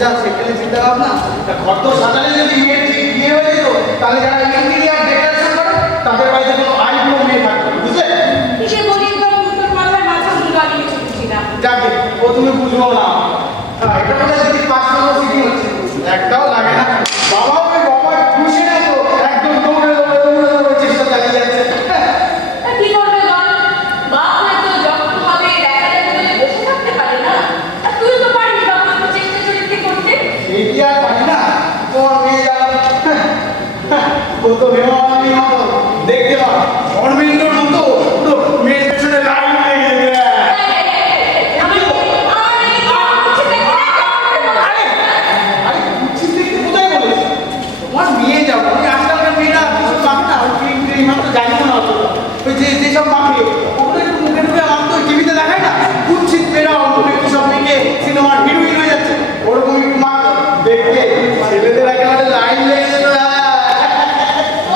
যা সেখানে চিন্তা ভাবনা, ঘর তো সাজালে যদি বিয়ে হয়ে যেত তাহলে যারা ইন্টেরিয়ার ডেকোরেশন করে তাদের বাড়িতে কোনো আইব্রো মেয়ে থাকতো, বুঝলে? কিসে বলি তোর মাথায় মাথা মুড়া নিয়ে চলছি না। যাকে ও তুমি বুঝবো না। হ্যাঁ, এটা বলে যদি 5 নম্বর সিটি হচ্ছে একটাও লাগে না। বাবা ওই বাবা খুশি না তো একদম দৌড়ে চেষ্টা চালিয়ে যাচ্ছে। কি করবে বল? বাপ হয়তো যখন হবে দেখা যাবে বলে বসে থাকতে পারে না। আর তুই তো পারিস বাবা চেষ্টা চরিত্র করতে। এই কি আর পারি না? তোমার মেয়ে যারা ও তো হেমামালিনীর মতো দেখতে পাও, অরবিন্দর মতো পুরো মেয়ের পেছনে লাইন লেগে যেতে। তোমার মেয়ে যাবো আমি আজকালকার মেয়েরা কিছু পাবে না, ওই ক্রিম তো জানি না অত। ওই যেসব মাখে ওগুলো একটু মুখে ঢুকে আমার তো টিভিতে দেখায় না, কুচ্ছিত মেয়েরা অঙ্কুরে সব মেয়েকে সিনেমার হিরোইন হয়ে যাচ্ছে, ওরকম একটু মাখ দেখতে ছেলেদের একেবারে লাইন লেগে যেত।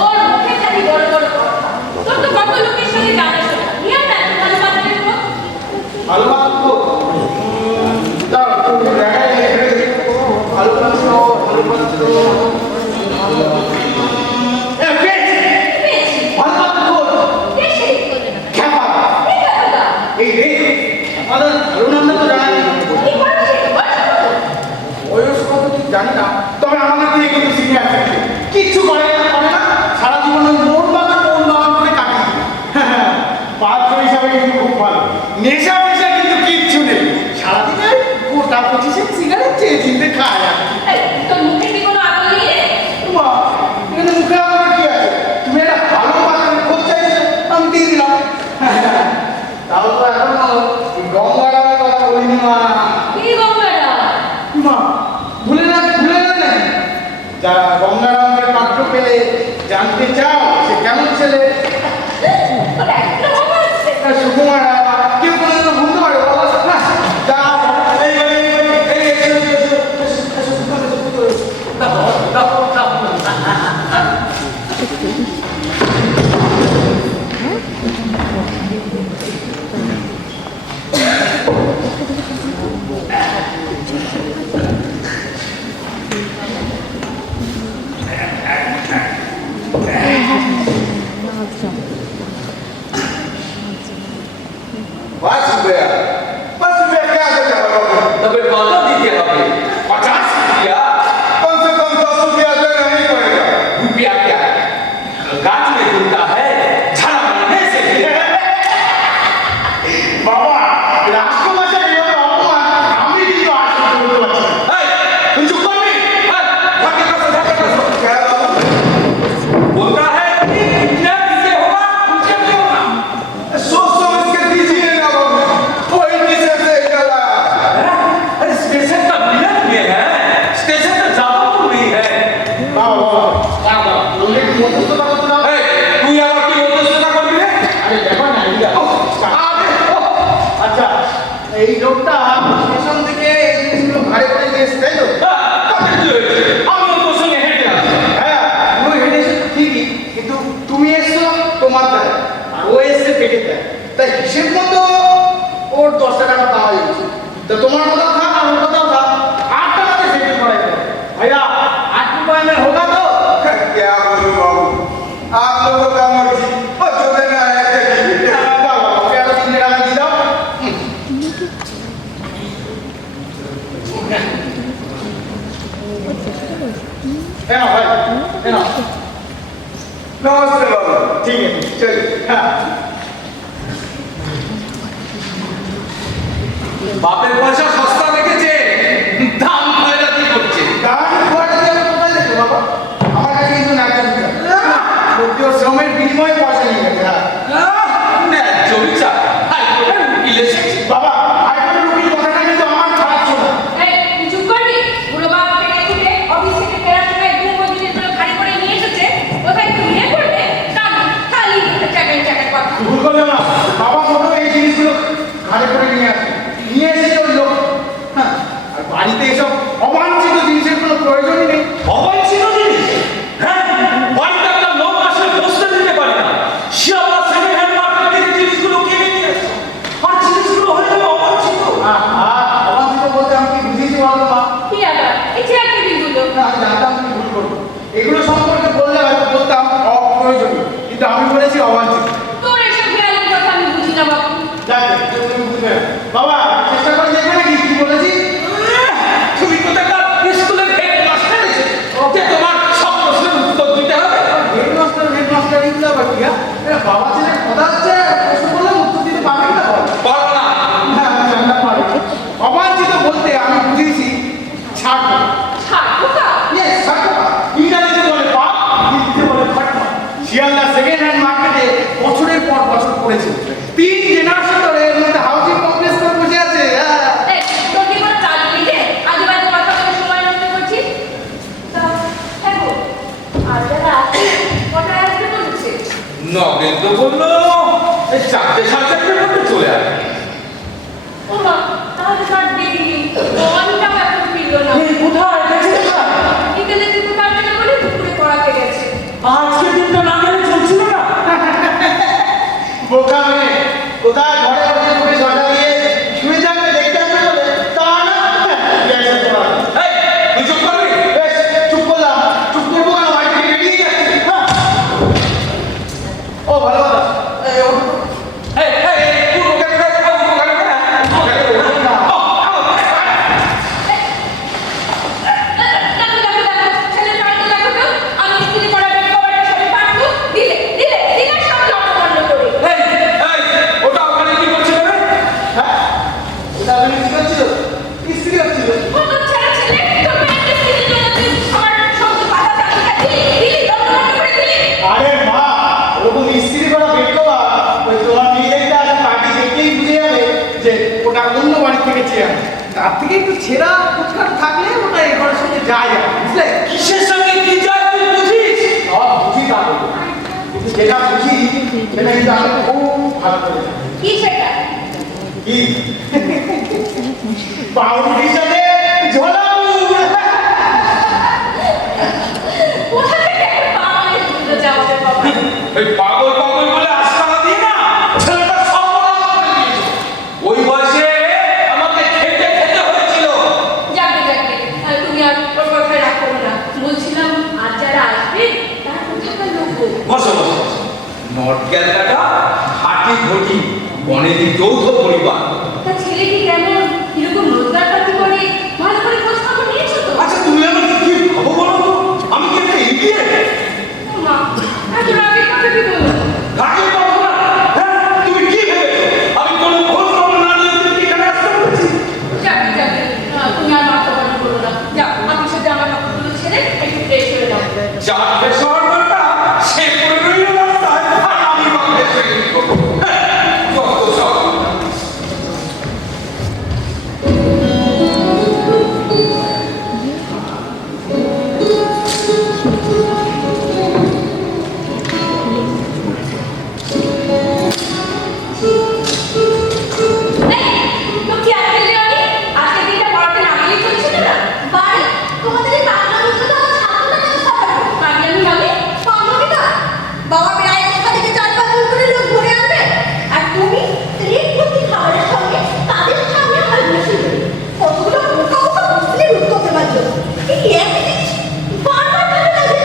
ওর মুখে খালি বড় বড় কথা। তোর তো কত লোকের সাথে জানাশোনা। নিয়ে না একটু ভালো কথা বলবো। ভালো বাক্য দাও, তুমি দেখাই ভালো বাক্য ভালো বাক্য। এই রে আমাদের ভালো নাম তো জানা নেই, বয়স কত ঠিক জানি না, তবে আমাদের থেকে কিন্তু সিনিয়র থাকে, কিচ্ছু করে না সারা জীবন ওই মোড় বাগান করে কাটি। পাত্র হিসাবে কিন্তু খুব ভালো, নেশা পেশা কিন্তু কিচ্ছু নেই, সারাদিনে গোটা 25 সিগারেট চেয়ে চিনতে খায়। তোর মুখে কি কোনো আলো নেই? মা এখানে মুখে আমার কি আছে? তুমি একটা ভালো পাত্রের খোঁজ চাইছো, আমি দিয়ে দিলাম। তাও তো এখনো গঙ্গারামের কথা বলিনি মা। কি গঙ্গারা? মা ভুলে না যারা গঙ্গারামের পাত্র পেলে জানতে চাও সে কেমন ছেলে, তোর একটা বাবা আছে? সুকুমার কেউ কোনো ভুলতে পারে বলো না? যা এই লোকটা স্টেশন থেকে এই জিনিসগুলো ঘাড়ে করে নিয়ে এসে তাই তো? আমি তোর সঙ্গে হেঁটে আসছি। হ্যাঁ তুমি হেঁটে এসেছো ঠিকই, কিন্তু তুমি এসছো তোমার দ্বারা আর ও এসছে পেটের দ্বারা, তাই হিসেব মতো ওর 10 টাকা পাওয়া যাচ্ছে। তো তোমার কথা থাক আর ওর কথাও থাক, 8 টাকাতে সেটেল করা যাবে। ভাইয়া 8 रुपए में होगा तो? क्या बोलूं बाबू, आप लोगों का मर्जी, और जो देना है देखिए। দাও ওকে আরো 3 টাকা দিয়ে দাও। है ना भाई, है ना? नमस्ते बाबू। ठीक है चलिए। हाँ বাপের পয়সা সস্তা দেখেছে, দাম খয়রাতি করছে। দাম খোয়াটা দিয়ে আমি কোথায় দেখো বাবা? আমার কাছে কিন্তু না জানি না। লোকটি ওর শ্রমের বিনিময়ে পয়সা নিয়ে গেছে। ন্যায্য বিচার, হাইকোর্টের উকিল এসেছে। বাবা হাইকোর্টের উকিল কথাটা কিন্তু আমার খারাপ শোনা। এই তুই চুপ করবি? বুড়ো বাপ পেটে ছুটে অফিস থেকে ফেরার সময় দু মজুরিগুলো ভারী করে নিয়ে এসেছে, কোথায় ঘুমিয়ে পড়বে? খালি চাকার কথা। ভুল করলে না, বাবা মোটেও এই জিনিসগুলো ঘাড়ে করে নিয়ে আসে। নিয়ে এসেছে ওই লোক করবো। এগুলো সম্পর্কে বললে হয়তো বলতাম অপ্রয়োজনীয়, কিন্তু আমি বলেছি অবাঞ্ছিত। তোর এসব খেয়ালের কথা আমি বুঝি না বাবু। যাক, তুমি বুঝবে না। বাবা, চেষ্টা করে দেখবে নাকি কি বলেছি? তুমি কোথাকার স্কুলের হেডমাস্টার এসেছে যে তোমার সব প্রশ্নের উত্তর দিতে হবে? হেডমাস্টার এগুলো আবার কি? হ্যাঁ, এরা বাবা ছেলের কথা হচ্ছে, প্রশ্ন করলে উত্তর দিতে পারবে না। পারবো না। হ্যাঁ, আমি জানতে পারি। অবাঞ্ছিত বলতে আমি বুঝিয়েছি ছাড়বো। ছাড় খোকা। Yes, ছাড়বো। ইংরাজিতে বলে পাপ, হিন্দিতে বলে ফাটমা। শিয়ালদা সেকেন্ড হ্যান্ড মার্কেটে বছরের পর বছর পড়েছে। 3 জেনারেশন ধরে এর মধ্যে হাউজিং কমপ্লেক্স করে বসে আছে। হ্যাঁ। এই, তোর কি কোনো চাল নেই রে? আজেবাজে কথা বলে সময় নষ্ট করছিস? তা, হ্যাঁ গো, আর যারা আছে, কটায় আসবে বলেছে? নগেন তো বললো এই 4:30 মধ্যে চলে আসবে। ও মা, তাহলে তো আর দেরি নেই। অনেকটাও এখন ফিরলো না। কোথায় গেছে কোথায়? বিকেলে যেতে পারবে না বলে দুপুরে পড়াতে গেছে। আজকে দিনটা না গেলে চলছিল না। বোকা মেয়ে, কোথায় ঘরে বসে বসে ঝগড়া দিয়ে শুয়ে থাকবে দেখতে আসবে বলে তা না। গেছে পড়া। এই, তুই চুপ করবি? বেশ, চুপ করলাম। চুপ করবো কেন? বাড়ি থেকে বেরিয়ে যাচ্ছি। হ্যাঁ। ও ভালো কথা। এই, ওঠো। এই, পুরো ওখানে ওখানে দেখো, দেখো, দেখো, ছেলের বাড়িতে দেখো তো, আমি ইস্ত্রি করা বেড কভারটা সবে পারবো। দিলে, দিলে, দিলে সব লটপট করে। ওটা ওখানে কি করছিল রে? হ্যাঁ? এটা আপনি কি করছিল? স্ত্রী হচ্ছিল। ও তো ছেলে ছেলে, তোর মেয়েকে ইস্ত্রির জন্য তুই আমার সবজি পাতা চাকিটা দিলি, দিলি, লটপট করে দিলি। আরে মা, ওরকম স্ত্রী করা বেড কভার ওই তোমার মেয়ে দেখতে আসে, পার্টি দেখতেই বুঝে যাবে যে ওটা অন্য বাড়ি থেকে চেয়ে আনে। তার থেকে একটু ছেঁড়া কুচকাট থাকলে ওটা এই ঘরের সঙ্গে যায় আর কি, বুঝলে? কিসের সঙ্গে কি যায় তুই বুঝিস? সব বুঝি তাহলে, কিন্তু যেটা বুঝি সেটা কিন্তু আমি খুব ভালো করে জানি। কি সেটা? কি? পাউরুটির সাথে ঝোলা মুড়। কোথা থেকে একটা পাওয়া এসেছিল যে আমাদের বাবা? ওই পাগল পাগল বলে আস্তানা দিয়ে না ছেলেটা সব করে দিয়েছে। ওই বয়সে আমাকে খেতে খেতে হয়েছিল। যাকে যাকে, তুমি আর ওর কথায় রাগ করো না। বলছিলাম, আর যারা আসবে তারা কোথাকার লোক গো? বসো বসো বসো। নর্থ ক্যালকাটা হাটি ঘটি বনেদি যৌথ পরিবার। তা ছেলেটি কেমন, কিরকম রোজগার পাতি করে, ভালো করে খোঁজ খবর নিয়েছো তো? আচ্ছা তুমি আমাকে কি ভাবো বলো তো? আমি কি একটা ইডিয়েট? ও মা, এত রাগের কথা কি বলছো? রাগের কথা না। হ্যাঁ, তুমি কি ভেবেছো? আমি কোনো খোঁজ খবর না নিয়ে তুমি এখানে আসতে পেরেছি? যাকে যাকে, তুমি আর মাথা গরম করো না। যাও, আপনি সাথে আমার কাপড়গুলো ছেড়ে একটু ফ্রেশ হয়ে যাও। চারটে শহরটা সে করে রইল রাস্তায় আর আমি বাংলাদেশ থেকে কি করবো? যত সব। এই, তো কি আর খেললে আমি? আজকের দিনটা পড়াতে না গেলেই চলছিল না? বাড়ি তোমাদের এই বাংলা বলতে তো আমার ছাত্র না কেন সবাই পাগলামি হবে? পাগলামি না বাবা প্রায় কোথা থেকে 4-5 জন করে লোক ধরে আনবে আর তুমি রেটপতি খাবারের সঙ্গে তাদের সামনে হালমেশি দেবে কতগুলো বোকা বোকা প্রশ্নের উত্তর দেওয়ার জন্য এই একই জিনিস বারবার ভালো লাগে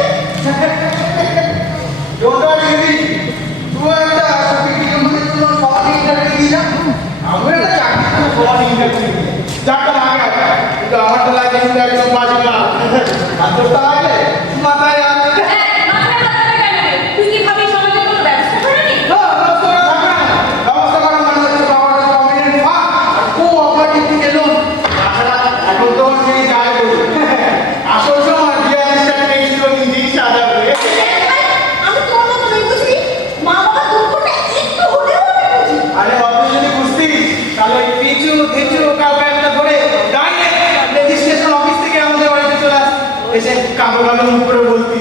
ওটা দিদি, তুমি একটা চাকরি মনে তোমার সবার ইন্টারভিউ দিয়ে যাও। আমরা একটা চাকরি করে সবার ইন্টারভিউ দিয়ে যাকটা লাগে আছে, কিন্তু আমারটা লাগে কিন্তু একদম বাজে না। আর তোরটা লাগে মাথায় আর এই, মাথায় লাগাবে কেন রে? তুই কি ভাবিস আমাকে কোনো ব্যবস্থা করে নি? ব্যবস্থা করা থাকে না। ব্যবস্থা করা মানে হচ্ছে বাবার কাছে কমিউনিটি ফান্ড আর কোঅপারেটিভ থেকে লোন। তাছাড়া এখন তো সেই যায় বলি আসল সময় 42 টাকা ছিল নিজেই সাজা করে। আমি তোমার মতো নই বুঝলি মা বাবা দুঃখটা একটু হলেও আমি বুঝি আরে অত যদি বুঝতিস তাহলে পিছু ধিচু কাউকে একটা ধরে ডাইরেক্ট রেজিস্ট্রেশন অফিস থেকে আমাদের বাড়িতে চলে আস, এসে কাগজ মুখ করে বলতি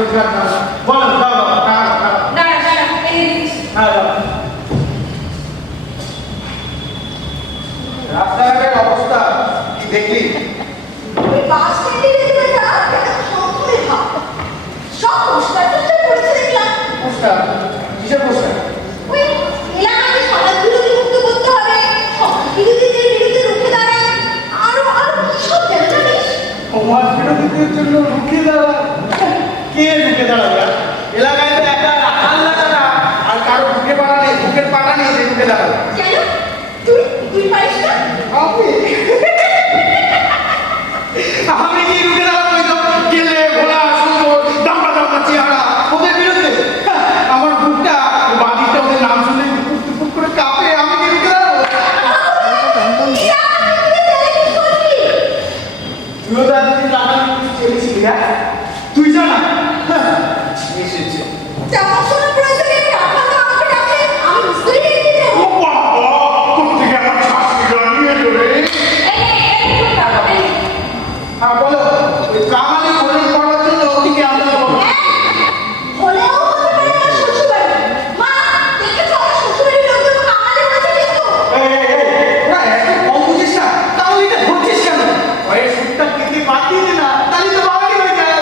রোজগার না বলো দাও দাও টাকা দাঁড়া দাঁড়া এনে দিচ্ছি হ্যাঁ দাও রাস্তাঘাটের অবস্থা কি দেখলি ওই বাস স্ট্যান্ডে দেখবে না এটা সম্পূর্ণ ভাব সব পোস্টার টোস্টার পড়েছে দেখলাম পোস্টার কিসের পোস্টার ওই এলাকাকে সমাজ বিরোধী মুক্ত করতে হবে সমাজ বিরোধীদের বিরুদ্ধে রুখে দাঁড়ায় আরো কি সব জানিস সমাজ বিরোধীদের জন্য রুখে দাঁড়া কে রুখে দাঁড়াবে আর? এলাকায় তো একটা আল্লাহ ছাড়া আর কারো বুকের পাড়া নেই যে রুখে দাঁড়াবে কেন তুই পারিস না আমি কি রুখে দাঁড়াবো ওই তো গেলে ভোলা সুন্দর দামড়া দামড়া চেহারা ওদের বিরুদ্ধে হ্যাঁ, আমার বুকটা বাদিকটা ওদের নাম শুনে টুক টুক করে কাঁপে আমি কি রুখে দাঁড়াবো তুইও তো এতদিন লাগানো চেয়েছিলি হ্যাঁ তুই জানা হ্যাঁ এসেছে তেমন কোনো প্রয়োজনে টাকা তো আমাকে ডাকে আমি মিস্ত্রি নিয়ে যাবো ও বাবা কোত্থেকে আমার শাস্তি জানিয়ে এলো রে এই কোথা এই হ্যাঁ বলো ওই কাঙালি ভোজন করার জন্য ওদিকে আমরা বলো হলেও হতে পারে আমার শ্বশুরবাড়ি মা দেখেছো আমার শ্বশুরবাড়ির লোকজন কামালে বসে কিন্তু ওরা এত কম বুঝিস না তাহলে এটা ধরছিস কেন ওই সুটটা কেটে বাদ দিয়ে দে না তাহলে তো বাবারই হয়ে যায়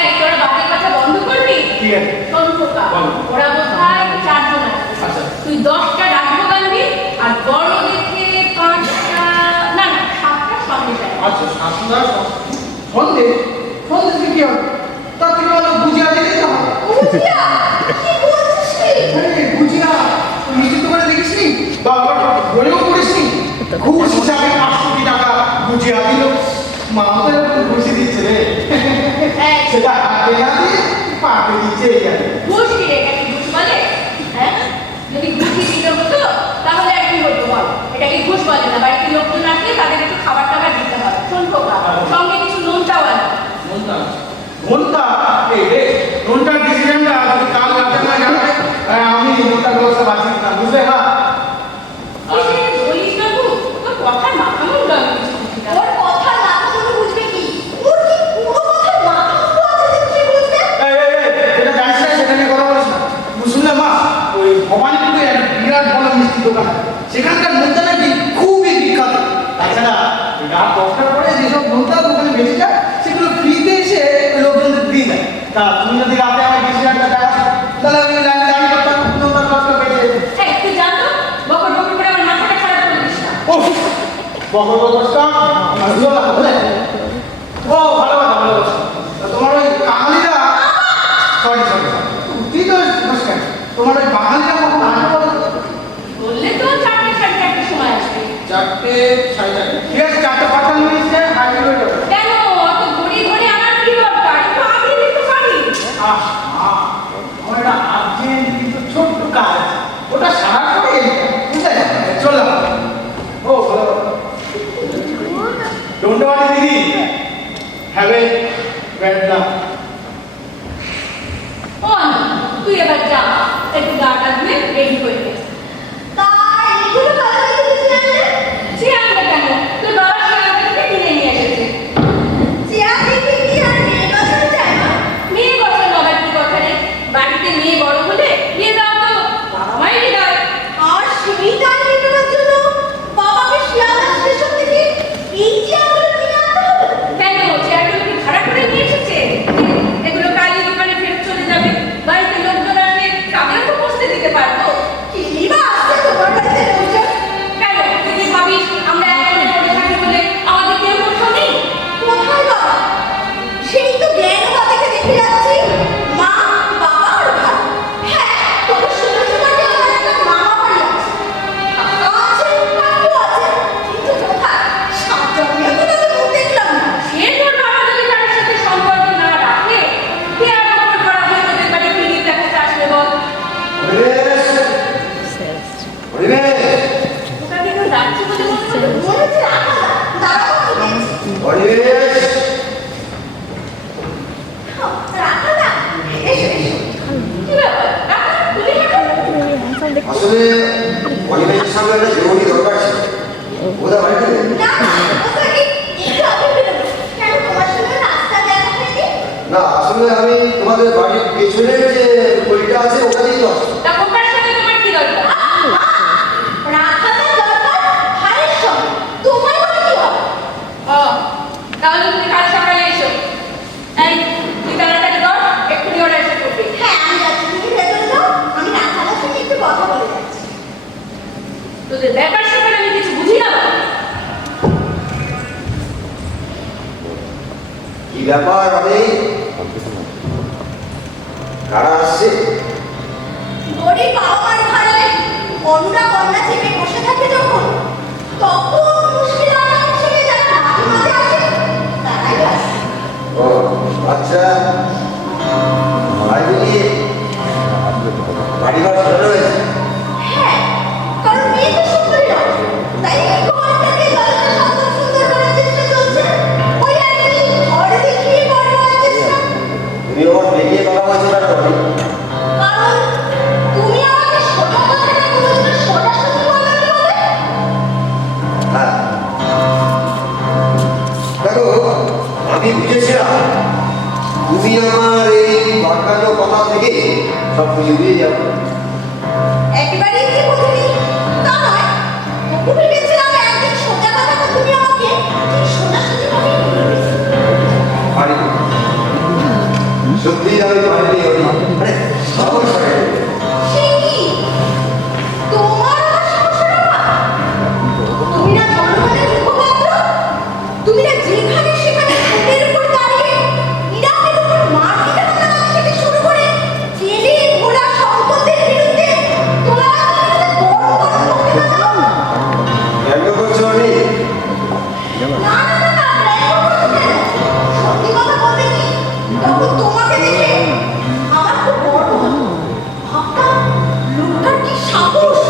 এই তোরা বাকি কথা বন্ধ করবি ঠিক আছে শোন খোকা বলো। ওরা বোধহয় 4 জন আছে আচ্ছা তুই 10টা রাখবো গান্ধী আর বড় দেখে 5টা না না 7টা সঙ্গে যাবে আচ্ছা শাশুড়া সন্দেশ সন্দেশ কি হবে তার থেকে ভালো বুঝিয়া দিলে তো হবে বুঝিয়া কি বলছিস কি আরে বুঝিয়া মিষ্টি দোকানে দেখিস নি বাবা বলেও করিস নি ঘুষ হিসাবে 500 টাকা বুঝিয়া দিল মামা তো ঘুষি দিচ্ছে রে এই সেটা হাতে না দিয়ে পাকে দিচ্ছে এই আর কি। ঘুষ কি রে এটাকে ঘুষ বলে হ্যাঁ যদি ঘুষি দিতে হতো তাহলে আর কি হতো বল এটাকে ঘুষ বলে না বাড়িতে লোকজন আসলে তাদের একটু খাবার টাবার দিতে হয় শোন খোকা সঙ্গে কিছু নোনটাও আনা ঘন্টা এই রে ঘন্টার ডিসিশনটা যদি কাল রাতে না জানায় আমি ঘন্টার ব্যবস্থা বাঁচিয়ে দিতাম বুঝলে না বলিস বাবু তোর কথা মাথা মুন্ডু আমি কিছু বুঝি না। ওর কথা না শুনে বুঝবে কি ওর কি পুরো কথা মাথা মুন্ডু আছে যে তুই বুঝবে যেটা জানিস না সেটা নিয়ে কথা বলিস না শুনলে মা ওই ভবানীপুরে একটা বিরাট বড় মিষ্টি দোকান আছে। সেখানকার নোনতা নাকি খুবই বিখ্যাত তাছাড়া রাত 10টার পরে যেসব নোনতা দোকানে বেশি যায় সেগুলো ফ্রিতে এসে ওই লোকজনদের দিয়ে দেয় তা তুমি যদি রাতে আমার ডিসিশনটা দেখাস তাহলে আমি লাইনে দাঁড়িয়ে করতাম নোনতার কষ্ট পেয়েছে এই তুই জানো বকর বকর করে আমার মাথাটা খারাপ করে দিস না ও বকর বকরটা ভালো না বুঝলে ও ভালো কথা ভালো কথা তা তোমার ওই কাঙালিরা সরি তুই তো নমস্কার তোমার ওই বাঙালিরা কখন আসবে বলো তো? বললে তো 4টে 4:30 সময় আসবে 4:30 ঠিক আছে 4:55 মিনিটে হাজির হয়ে যাবে কেন অত ঘড়ি ঘড়ি আমার কি দরকার একটু আগে দিতে পারি আহ আমার একটা আর্জেন্ট কিন্তু ছোট্ট কাজ আছে ওটা সারা করে বুঝলে চললাম ও ভালো ডোন্ট ওয়ারি দিদি হ্যাভ এ ব্যাড লাক ও না, তুই এবার যা একটু গাটা ধুয়ে রেডি করে দে তাই এগুলো ভালো করে বুঝতে জানলে সে আনবে কেন তোর বাবা সে আমাকে কিনে নিয়ে এসেছে চেয়ার দেখে কি আর মেয়ে কথা চায় না মেয়ে কথা নবার কি কথা রে বাড়িতে মেয়ে বড় হলে বিয়ে দাও তো বাবা মায়েরই দাও আর সেই দায় মেটানোর জন্য বাবাকে শিয়ালদা স্টেশন থেকে এই চেয়ারগুলো কিনে আনতে হবে কেন চেয়ারগুলো কি ভাড়া করে নিয়ে এসেছে এগুলো কালি দোকানে ফেরত চলে যাবে বাড়িতে লোকজন আসলে তাদেরও তো বসতে দিতে পারবো কি বা আসছে তোমার বাড়িতে লোকজন কেন তুই কি ভাবিস আমরা এখানে পড়ে থাকি বলে আমাদের কেউ কোথাও নেই কোথায় বাবা সেই তো জ্ঞানবা থেকে দেখে যাচ্ছি মা বাবা আর ভাই হ্যাঁ তবে শুনেছি নাকি আমার একটা মামা বাড়ি আছে কাকা আছে কাকু আছে কিন্তু কোথায় সাতজনিয়া তো তাদের মুখ দেখলাম না সে তোর বাবা যদি তাদের সাথে সম্পর্ক না রাখে কে আর ওপর করা হয়ে তোদের বাড়ি ফিরিয়ে দেখাতে আসবে বল ওটা কিন্তু যাচ্ছে বলে মনে হলো মনে হচ্ছে রাখা দাঁড়াও তো দেখছি রাখা না এসো এসো কি ব্যাপার কাকা তুমি এখন আসলে পরিবেশের সামনে একটা জরুরি দরকার ছিল ওদের বাড়িতে না ওকে একটু আগে বেরোবো কেন তোমার সঙ্গে রাস্তা দেখা হয়নি না আসলে আমি তোমাদের পেছনের যে গলিটা আছে ওখানেই তো আছে। তা ওটার সাথে তোমার কি দরকার? রাখালের দরকার ভাইয়ের সঙ্গে, তোমার করে কি হবে? ও, তাহলে তুমি কাল সকালে এসো। এই, তুই তাড়াতাড়ি কর, এক্ষুনি ওরা এসে পড়বে। হ্যাঁ, আমি যাচ্ছি, তুমি ভেতরে যাও, আমি রাখালের সঙ্গে একটু কথা বলে যাচ্ছি। তোদের ব্যাপার স্যাপার আমি কিছু বুঝি না বাবা। কি ব্যাপার আমি কারা আসছে? গরিব বাবা মার ঘরে অন্যরা কন্যা চেপে বসে থাকে যখন, তখন মুশকিল আনা হিসেবে যারা মাঝে মাঝে আসে তারাই আসে। ও আচ্ছা, বাড়ি ঘর সাজানো হয়েছে? হ্যাঁ, কারণ মেয়ে তো সুন্দরী নয়, তাই এই ঘরটাকে যতটা সুন্দর সুন্দর করার চেষ্টা চলছে। ওই আর কি, ঘর দেখিয়ে ঘর করার চেষ্টা। তুমি ওর বেরিয়ে কথা বলছো কেন? কারণ তুমি আমাকে সোজা কথাটা বলেছো, সোজাসুজি বলো কিভাবে? হ্যাঁ, দেখো আমি বুঝেছিলাম তুমি আমার এই বাঁকানো কথা থেকে সব কিছু দিয়ে যাবো। একেবারেই যে বুঝিনি তা নয়, তবু ভেবেছিলাম একদিন সোজা কথাটা তুমি আমাকে ঠিক সোজাসুজি ভাবেই বলবে। পারিনি, সত্যি আমি পারিনি। আরে সাহস হয় না। সে কি? তোমার আবার সাহসের অভাব? তুমি না জনগণের মুখপাত্র? তুমি না যেখানে সেখানে ঠোঁটের উপর দাঁড়িয়ে ইরাকের উপর মার দিতে বাংলাদেশ থেকে শুরু করে জেলে ঘোড়া সম্পদের বিরুদ্ধে তোলা বড় বড় বক্তৃতা দাও? কেন করছো আমি? না না না না, ব্যঙ্গ করছো কেন? সত্যি কথা বলতে কি, তখন তোমাকে দেখে আমার খুব গর্ব হতো। ভাবতাম, লোকটার কি সাহস!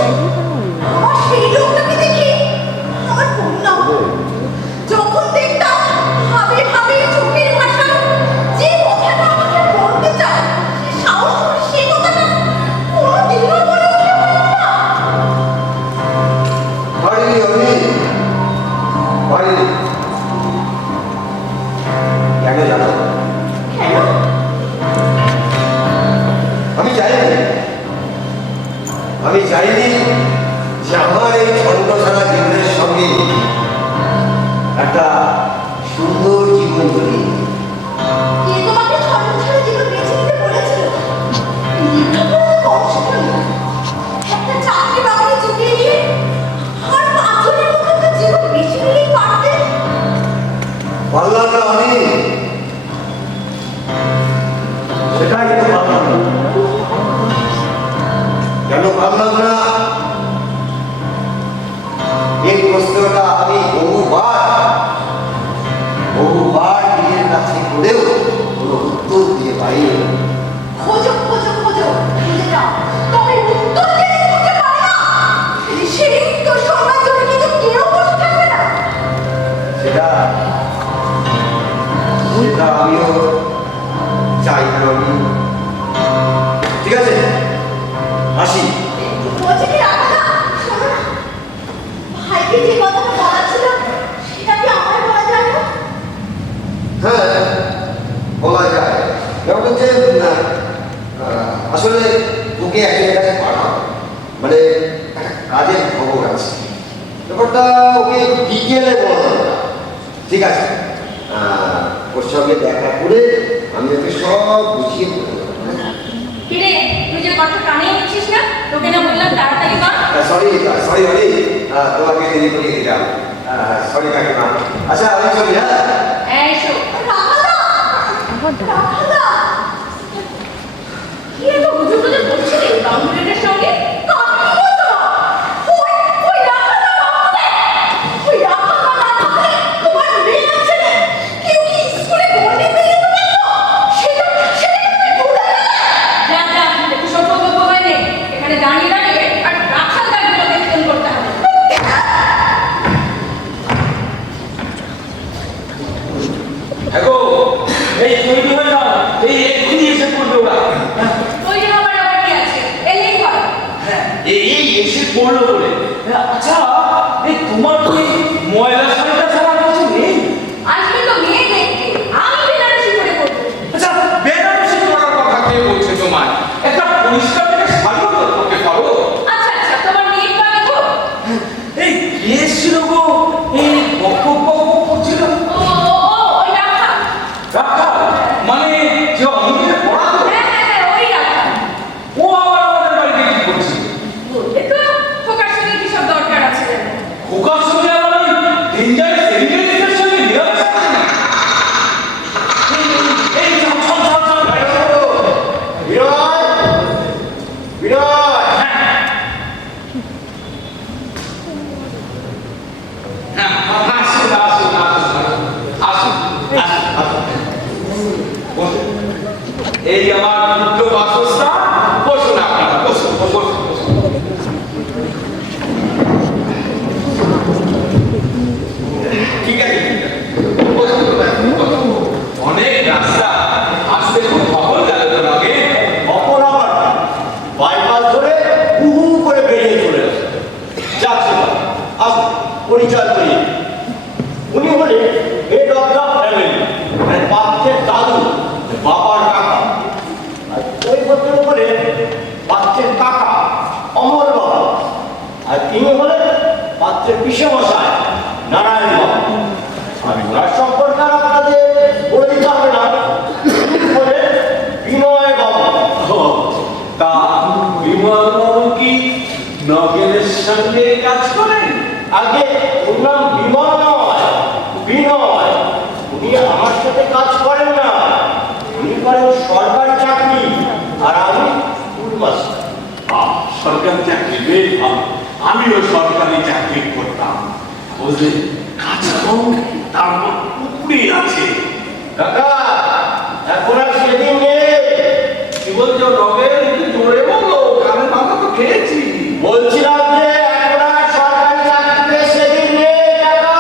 আমার সেই লোকটাকে দেখে আমার করুণা হতো। যখন দেখতাম ভাবে ভাবে চোখের ভাষা যে কথাটা আমাকে বলতে চায়, সে সাহস করে সে কথাটা কোনোদিনও বলে উঠতে পারল না। পারিনি আমি, পারিনি। কেন জানো? কেন? আমি চাইনি যে আমার এই ছন্নছাড়া জীবনের সঙ্গে একটা সুন্দর জীবন গড়ি। কে তোমাকে ছন্নছাড়া জীবন বেছে নিতে বলেছিল? লেখাপড়া তো কম সময় না। একটা চাকরি বাকরি জুটিয়ে নিয়ে আর পাঁচজনের মতো একটা জীবন বেছে নিলেই পারতে। পারলাম না আমি, সেটাই তো পারলাম না। কেন পারলাম না এই প্রশ্নটা আমি বহুবার নিজের কাছে করেও কোনো উত্তর দিয়ে পাইনি। খোঁজো খোঁজো খোঁজো, খুঁজে যাও, তবে উত্তর জেনে খুঁজে পাবে না। সেই উত্তর শোনার জন্য কিন্তু কেউ বসে থাকবে না। সেটা আমিও চাই না আমি। ঠিক আছে, আসি। বলছি কি রাখো না, শোনো না, ভাইকে যে কথাটা বলা ছিল সেটা কি আমায় বলা যায় না? হ্যাঁ, বলা যায়। ব্যাপারটা হচ্ছে আসলে তোকে একজনের কাছে পাঠাবো, মানে একটা কাজের খবর আছে। ব্যাপারটা ওকে একটু বিকেলে বলা দরকার। ঠিক আছে, ওর সঙ্গে দেখা করে আমি ওকে সব বুঝিয়ে বলবো। কিরে, তুই যে কথা কানে নিচ্ছিস না? তোকে না বললাম তাড়াতাড়ি কর। সরি অলি, তোমাকে দেরি করিয়ে দিলাম। সরি কাকিমা। আচ্ছা আমি চলি। হ্যাঁ, হ্যাঁ, এসো। রাখাদা, কি এত হুজুর টুজুর করছিলি বান্ধবীদের সঙ্গে? কাকে বলছো না? ওই রাখাদা বাবাকে, ওই রাখাদা বাবাকে তোমার মেয়ে আছে না? কেউ কি স্কুলে গন্ডি পেয়ে যেতে পারতো? সেটা তুমি ভুলে গেলে? যা যা, একটু সভ্য গপ্প হয়ে নে। এখানে দাঁড়িয়ে দাঁড়িয়ে আর রাখাল দাঁড়িয়ে দেখতেন করতে হবে। দেখো, এই তৈরি হয়ে যাও, এই এক্ষুনি এসে পড়বে ওরা। তৈরি হবার আবার কি আছে? এলেই হয়। হ্যাঁ, এই এসে পড়লো বলে। আচ্ছা, এই তোমার কি ময়লা শাড়িটা ছাড়া আর কিছু নেই? আসবে তো মেয়ে দেখতে, আমি বেনারসি করে পড়বো। আচ্ছা, বেনারসি করার কথা কে বলছে তো? এই আমার পুত্র বাসস্থান। বসুন আপনারা, বসুন বসুন বসুন। ঠিক আছে ঠিক আছে, বসুন, বসুন। অনেক রাস্তা আসতে খুব খবর গেল তো আগে। অপর আবার বাইপাস ধরে হু করে বেরিয়ে চলে আসে। যাচ্ছে আসুন পরিচয় করি। উনি হলেন হেড অফ দ্য ফ্যামিলি, মানে পাত্রের দাদু, বাবার কাকা। আর ওই ভদ্র হলেন পাত্রের কাকা অমর বাবা। আর তিনি হলেন পাত্রের পিসে মশাই নারায়ণ বাবা। আর ওনার সম্পর্কে আর আপনাদের বলে দিতে হবে না, উনি হলেন বিনয় বাবু। তা বিমল বাবু কি নগেনের সঙ্গে কাজ করেন? আগে ওর নাম বিমল নয়, বিনয়। উনি আমার সাথে কাজ করেন না, উনি করেন সরকারি চাকরি, আর আমি স্কুল মাস্টার। সরকারি চাকরি বেশ ভালো, আমিও সরকারি চাকরি করতাম। বুঝলেন, কাজ কম, তারপর পুকুরি আছে। কাকা এখন আর সেদিন নেই। কি বলছো নগেন? একটু জোরে বলো, কানে মাথা তো খেয়েছি। বলছিলাম যে এখন আর সরকারি চাকরিতে সেদিন নেই কাকা।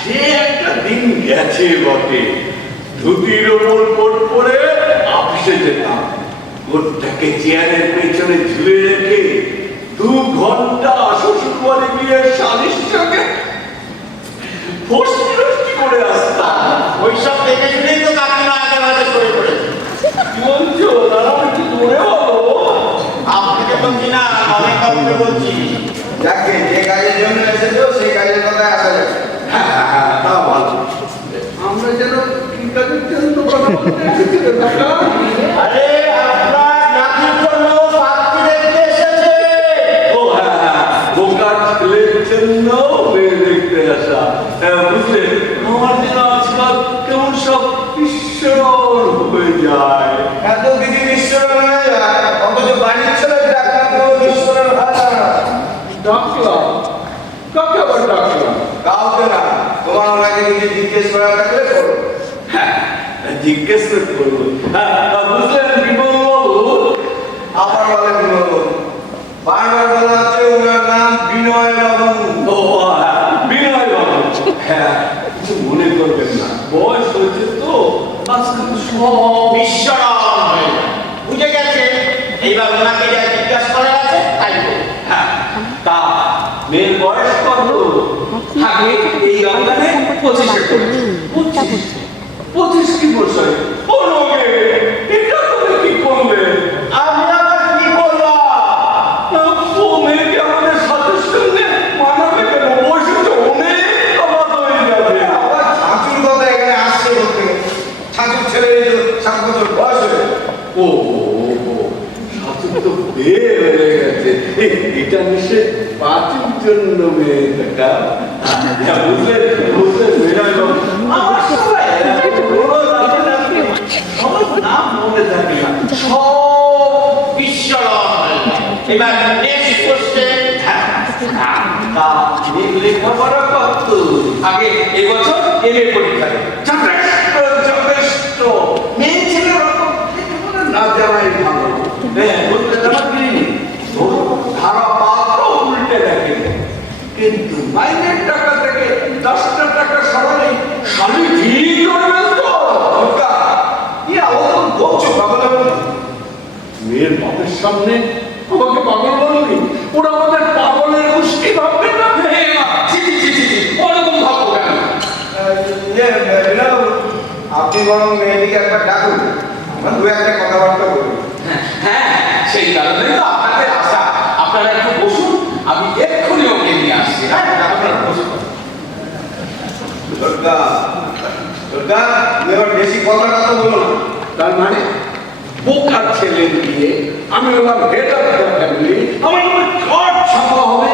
সে একটা দিন গেছে বটে। ধুতির ওপর কোট পরে অফিসে যেতাম, কোটটাকে চেয়ারের পেছনে ঝুলে রেখে 2 ঘন্টা শ্বশুর বাড়ি গিয়ে স্বামীর সঙ্গে ফষ্টি করে আসতাম। ওইসব দেখে শুনেই তো কাকিমা আগে মাঝে সরে পড়েছে। কি বলছো দাদা? একটু জোরে বলো। আপনাকে বলছি না, অনেক কাউকে বলছি। যাকে যে কাজের জন্য এসেছো সেই কাজের কথায় আসা যাবে। তা ভালো। আমরা যেন কি কাজের জন্য কথা বলতে এসেছি রে কাকা? আরে আপনার নাতির জন্য পাত্রী দেখতে এসেছে। ও হ্যাঁ, বোকার ছেলের জন্য মেয়ে দেখতে আসা। বুঝলে, আমার যেন আজকাল কেমন সব ঈশ্বর হয়ে যায়। এত কিছু ঈশ্বরের হয়ে যায়, অথচ বাড়ির ছেলে ডাক্তার ঈশ্বরের হয় না। ডাকলাম? কাকে আবার ডাকলাম? কাউকে না, তোমার ওনাকে নিজে জিজ্ঞেস করা থাকলে করো। হ্যাঁ, জিজ্ঞেস করবো। বুঝলেন বিমল বাবু? আবার বলে বিমল বাবু। বারবার বলা হচ্ছে ওনার নাম বিনয় বাবু। ও হ্যাঁ, বিনয় বাবু। হ্যাঁ, কিছু মনে করবেন না, বয়স হয়েছে তো আজকাল সব বিশ্বরম হয়ে যায়। বুঝে গেছে, এইবার ওনাকে যা জিজ্ঞাসা করা আছে তাই করুন। হ্যাঁ, তা মেয়ের বয়স কত? আগে এই অঙ্গনে 25-এ পড়েছে। 25 কি বছর? ও নগে, এটা তুমি কি করলে? আমি আবার কি করলাম? ও মেয়েকে আমাদের সাথে সঙ্গে মানাবে কেন? বয়স তো অনেক তফাৎ হয়ে যাবে। আবার ছাঁচুর কথা এখানে আসছে বলতে গেলে। ছাঁচুর ছেলে 7 বছর বয়স হয়ে ও শাশুর তো বিয়ে হয়ে গেছে। এটা নিশ্চয় পাঁচের জন্য মেয়ে দেখা। বুঝলেন বুঝলেন বিনয় বাবু, আমার সবাই কোনো সবার নাম মনে থাকে না, সব বিশ্বরম হয়ে যায়। এবার নেক্সট কোশ্চেন। তা লেখাপড়া কত? আগে এবছর এমএ পরীক্ষা দেবে। যথেষ্ট যথেষ্ট। মেয়ে ছেলের রকম লেখাপড়া না জানাই ভালো। হ্যাঁ, বুঝলেন আমার গৃহিণী ধারা পাত্র উল্টে দেখে, কিন্তু মাইনের টাকা থেকে 10টা টাকা সরালে স্বামী ঠিক করবেন তো? ওটা কি আলোচনা করছো পাগলের মতো? মেয়ের বাপের সামনে আমাকে পাগল বললি? ওরা আমাদের পাগলের গোষ্ঠী ভাববে না? হে মা, ছি ছি ছি ছি ছি, ওরকম ভাবো কেন? বিনয় বাবু, আপনি বরং মেয়েটিকে একবার ডাকুন, আমরা 2-1টা কথাবার্তা বলবো। হ্যাঁ, সেই কারণে তো আপনাদের আশা। আপনারা একটু বসুন, আমি এক্ষুনি ওকে নিয়ে আসছি। হ্যাঁ, আপনারা বসুন। দুর্গা, দুর্গা, তুমি এবার বেশি কথা বলো না। তার মানে বোকার ছেলের বিয়ে, আমি হলাম হেড অফ দ্য ফ্যামিলি, আমার উপরে চট ছাপা হবে,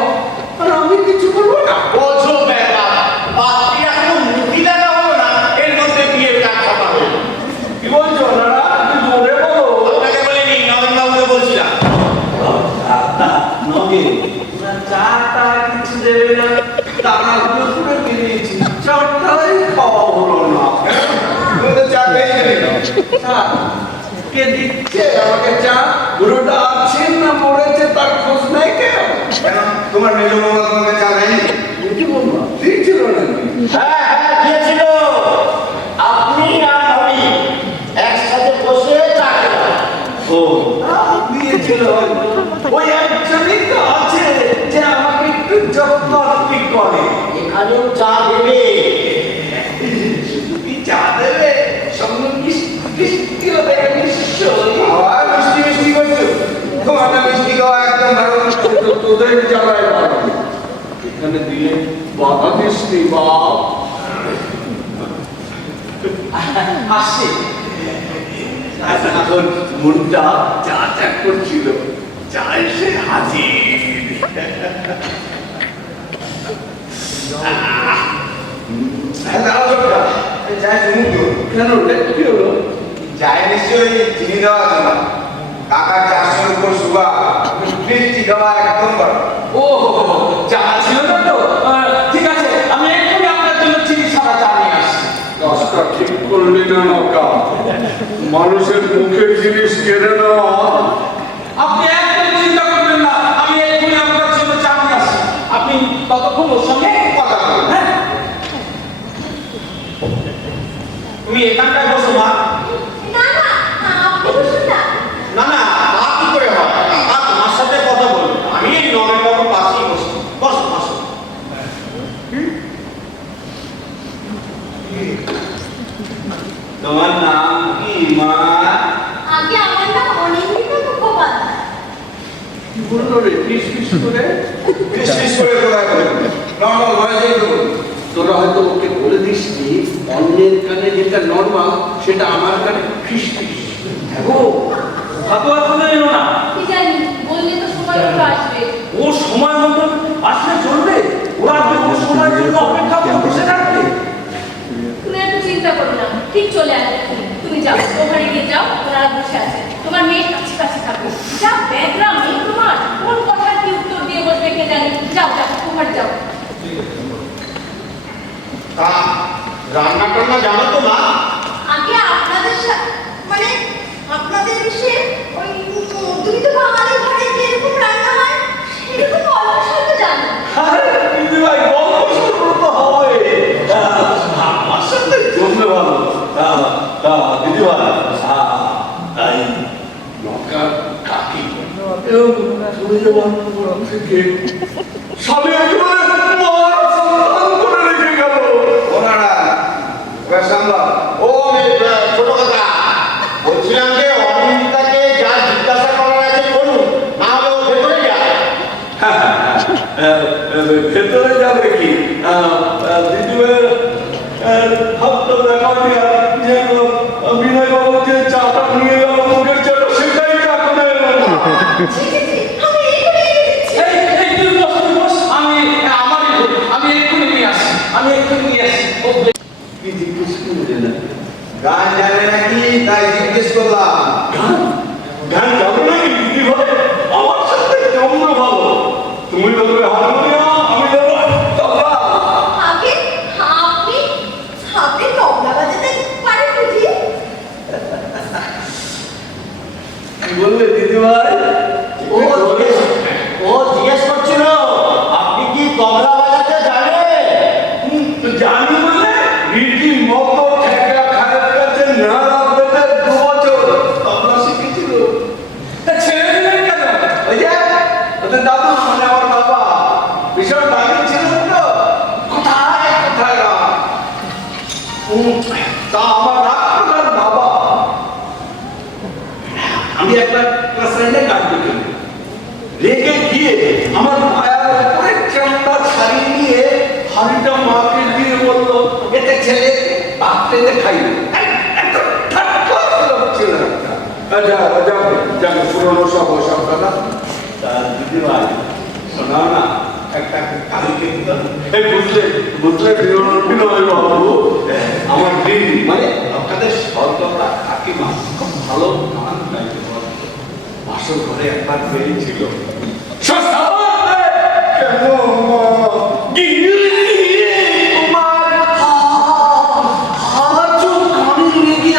আর আমি কিছু করবো না। বোঝো ব্যাপার, পাত্রী এখনো মুখি দেখা হলো না, এর মধ্যে বিয়ের কাজ কথা হলো। কি বলছো ওনারা? একটু জোরে বলো। আপনাকে বলিনি, নবীন বাবুকে বলছিলাম। নগে ওরা চাটা কিছু দেবে না, তাড়াহুড়ো করে বেরিয়েছি, চাটাই খাওয়া হলো না। তুমি তো চা স্যার, কে দিচ্ছে আমাকে চা? বুড়োটা আছেন না মরেছে তার খোঁজ নাই কেন? কেন তোমার মেজো বৌমা তোমাকে চা দেয়নি? বুঝি বলবো দিয়েছিল নাকি? হ্যাঁ হ্যাঁ দিয়েছিল। আপনি আর আমি একসাথে বসে চা খেলাম। ও দিয়েছিল হয়তো। ওই একজনই তো আছে যে আমাকে একটু যত্ন আত্মি করে। এখানেও চা দেবে। শুধু কি চা দেবে, সঙ্গে মিষ্টিও দেবে নিশ্চয়ই। আবার মিষ্টি মিষ্টি করছো? তোমার না মিষ্টি খাওয়া একদম ভালো না। তোদের জ্বালায় বাবা। এখানে দিলে বাধা দিস নি বাপ। আসে এখন মনটা চা চা করছিল, চা এসে হাজির। হ্যাঁ দাঁড়াও চোখটা, চায় চুমুক দিও। কেন রে, কি হলো? চায় নিশ্চয়ই চিনি দেওয়া আছে না। কাকার 400-এর উপর সুগার, মিষ্টি খাওয়া একদম ভালো। ও চা ছিল না তো? ঠিক আছে, আমি এক্ষুনি আপনার জন্য চিনি ছাড়া চা নিয়ে আসছি। কাজটা ঠিক করলি না নৌকা। মানুষের মুখের জিনিস কেড়ে নেওয়া। আপনি একদম চিন্তা করবেন না, আমি এক্ষুনি আপনার জন্য চা নিয়ে আসছি। আপনি ততক্ষণ ওর সঙ্গে কথা বলুন, হ্যাঁ? তুমি এখানটায় বসো মা। না না, আপনি বসুন না। না না, তা কি করে হয়? কাকা তোমার সাথে কথা বলবে। আমি এই নগেন বাবুর পাশেই বসি। বসো বসো। তোমার নাম কি মা? আগে আমার নাম অনিন্দিতা মুখোপাধ্যায়। কি বললো রে ফিস ফিস করে? ফিস করে কোথায় বলবো? নর্মাল ভয়েসেই তো বলবো। তোরা হয়তো ওকে বলে দিসনি অন্যের কানে যেটা নর্মাল সেটা আমার কানে ফিস ফিস। ও ভাবো এখনো এলো না। কি জানি, বললে তো সময় মতো আসবে। ও সময় মতো আসলে চলবে? ওরা কি ওর সময়ের জন্য অপেক্ষা করে বসে থাকবে? তুমি এত চিন্তা করো না, ঠিক চলে আসবে। তুমি যাও, ওখানে গিয়ে যাও, ওনারা বসে আছে। তোমার মেয়ের কাছে কাছে থাকো। যা ব্যাগরা মেয়ে তোমার, কোন কথার কি উত্তর দিয়ে বসবে কে জানি। যাও যাও, ওখানে যাও। তা রান্না টান্না জানো তো মা? আগে আপনাদের মানে আপনাদের এসে ওই তুমি তো বাঙালি ঘরে যেরকম রান্না হয় সেরকম অল্প স্বল্প জানো। আরে দিদি ভাই, গল্প শুরু তো হবে। আমার সাথে জমবে ভালো। দিদি ভাই, তাই নৌকার কাকি চলে যাওয়ার পর থেকে স্বামী একেবারে মার সন্তান করে রেখে গেল। ওনারা এবার সামলাও। ও ছোট কাকা, বলছিলাম যে অনিন্দিতাকে যা জিজ্ঞাসা করার আছে করুন, না হলে ও ভেতরে যায়। ভেতরে যাবে কি? দিদিভাইয়ের হাতটা দেখা দিয়া যে বিনয় বাবু যে চাটা নিয়ে গেল মুখের চাটা সেটাই চা করে এলো। ছি, ছি, ছি, আমি এক্ষুনি এনে দিচ্ছি। এই তুই বস, তুই বস। আমি এক্ষুনি নিয়ে আসি। আমি এক্ষুনি নিয়ে আসি। ও কি জিজ্ঞেস করলে না? গান জানে নাকি তাই জিজ্ঞেস করলাম। গান যাবে নাকি দিদিভাই? আমার সাথে জমবে ভালো। তুমি ধরবে হারমোনিয়াম, আমি ধরবো তবলা। আগে আপনি তবলা বাজাতে পারেন বুঝি? কি বললে দিদিভাই? ও জিজ্ঞেস করছিল আপনি কি তবলা বাজাতে জানেন? জানি বলে রীতি মতো ঠেকা খায়ের কাছে না রাখতে 2 বছর তবলা শিখেছিল। ছেড়ে দিলেন কেন? ওই যে ওদের দাদু মানে আমার বাবা ভীষণ দামি ছিলেন তো, কোথায় কোথায় রাগ। তা আমার রাগ করার বাবা, আমি একটা ক্লাস 9-এ গান লিখি, রেগে গিয়ে আমার মায়ের উপরে চামড়া ছাড়িয়ে নিয়ে হাড়িটা মাকে দিয়ে বললো এতে ছেলে পাত্রেতে খাইবে। একটা ঠাট্টা ছিল একটা। যাবে পুরোনো সব ওসব কথা। তা দিদিভাই শোনাও না একটা কালকে বুঝলে বিনয় বাবু আমার দিদি মানে আপনাদের সরকাররা কাকিমা খুব ভালো গান গাইতে পারত। বাসর ঘরে একবার বেরিয়েছিল কেন গিয়ে তোমার হাত কানে লেগে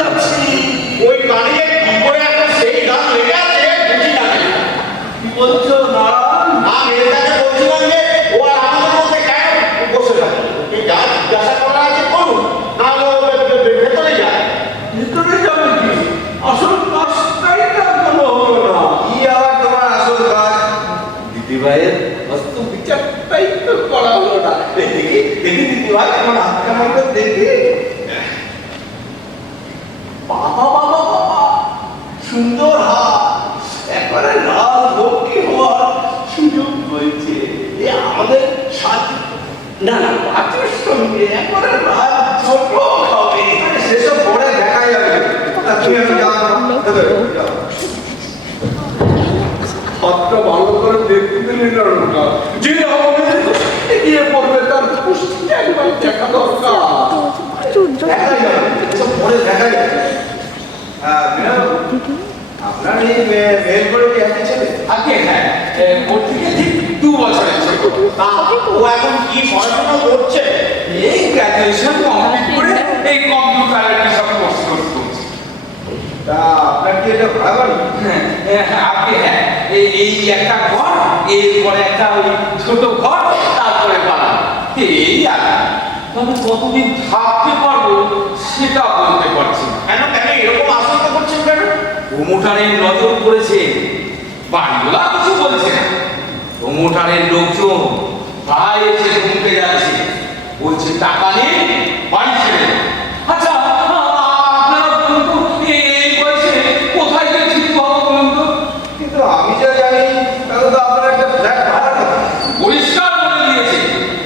আমাদের সাথে না না পাত্রের সঙ্গে একবারে রাজ্য হবে। আরে সেসব পরে দেখা যাবে। তা তুমি আমি যাও যাও। হাতটা ভালো করে দেখতে দিলি না ওটা যে আমাদের গিয়ে পড়বে তার পুষ্টিটা একবার দেখা দরকার। দেখাই যাবে, এসব পরে দেখাই যাবে। বিনয়বাবু, আপনার এই মেয়ের করে কি একই ছেলে? আগে হ্যাঁ ওর থেকে ঠিক 2 বছরের ছোট। তা ও এখন কি পড়াশোনা করছে? এই গ্র্যাজুয়েশন কমপ্লিট করে এই কম্পিউটারের সব কোর্স করছে। তা আপনার কি এটা ভাড়া বাড়ি? আগে হ্যাঁ এই একটা ঘর, এরপরে একটা ওই ছোট ঘর, তারপরে বাড়ি, এই আর কি। তবে কতদিন থাকতে পারবো সেটা বলতে পারছি না। কেন কেন এরকম আশঙ্কা করছেন কেন? প্রমোটারের নজর পড়েছে, বাড়িওয়ালা কিছু বলছে না। প্রমোটারের লোকজন প্রায় এসে ঘুমতে যাচ্ছে, বলছে টাকা নেই, বাড়ি ছেড়ে দাও। আচ্ছা আপনারা বলুন তো, এই বয়সে কোথায় গিয়ে ঠিক হবে বলুন তো? কিন্তু আমি যা জানি তাহলে তো আপনার একটা ফ্ল্যাট ভাড়া কথা। পরিষ্কার বলে দিয়েছে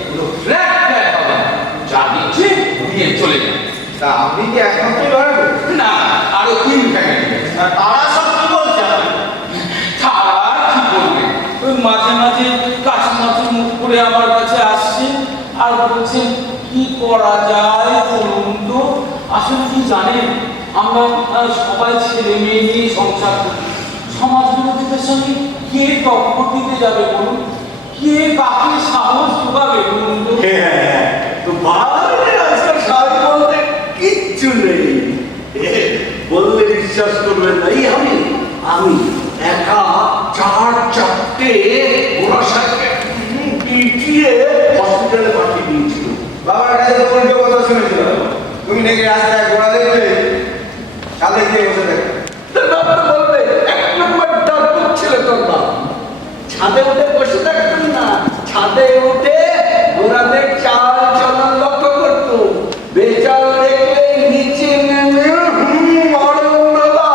কোনো ফ্ল্যাট ফ্ল্যাট হবে না, যা দিচ্ছে নিয়ে চলে যাবে। তা আপনি কি একমাত্রই ভাড়া দেন? না, আরো 3 ফ্যামিলি। তারা সব কি বলছে? তারা কি বলবে? ওই মাঝে মাঝে কাছামাছি মুখ করে আমার কাছে আসছে আর বলছে কি করা যায় বলুন তো। আসলে কি জানেন, আমরা সবাই ছেলে মেয়ে নিয়ে সংসার করি। সমাজ বিরোধীদের সঙ্গে কে টক্কর দিতে যাবে বলুন? কে কাকে সাহস যোগাবে বলুন তো? তো বাঙালিদের আজকাল সাহায্য বলতে কিচ্ছু নেই। বললে বিশ্বাস করবেন না, এই আমি একা 4-4টে ঘোড়া সাথে পিটিয়ে হসপিটালে পাঠিয়ে দিয়েছিল। বাবার কাছে তো উল্টো কথা শুনেছিলাম, তুমি নাকি রাস্তায় ঘোড়া দেখলে সাথে গিয়ে বসে দেখো। ডাক্তার বলবে 1 নম্বর ডাক্তার ছেলে তোর বাপ। ছাদে উঠে বসে থাকতেন না, ছাদে উঠে ঘোড়াদের চাল চলন লক্ষ্য করতো। বেচাল দেখলে নিচে নেমে অরণ্যদা।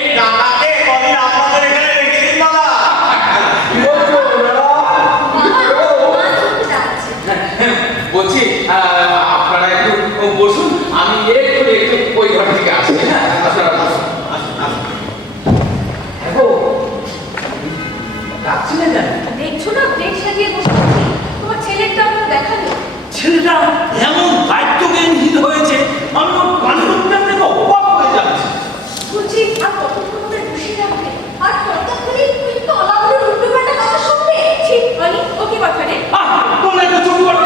এই টাকাকে কদিন আপনাদের এখানে রেখে দিন দাদা। কি বলছো ওরা? বলছি আপনারা একটু বসুন, আমি একটু ওই ঘর থেকে আসছি। হ্যাঁ আপনারা বসুন। দেখো ডাকছিলে কেন? দেখছো না প্লেট সাজিয়ে বসে আছি, তোমার ছেলেরটা আপনার দেখালো। ছেলেটা এমন দায়িত্বজ্ঞানহীন হয়েছে, আমি ওর কান্ডজ্ঞান থেকে অবাক হয়ে যাচ্ছি। বলছি আর কতক্ষণ করে বসে রাখবে, আর ততক্ষণে তুই তলাগুলো উল্টোপাল্টা কথা শুনবে। ঠিক মানে ও কি কথা রে? তোমরা একটু চুপ করো।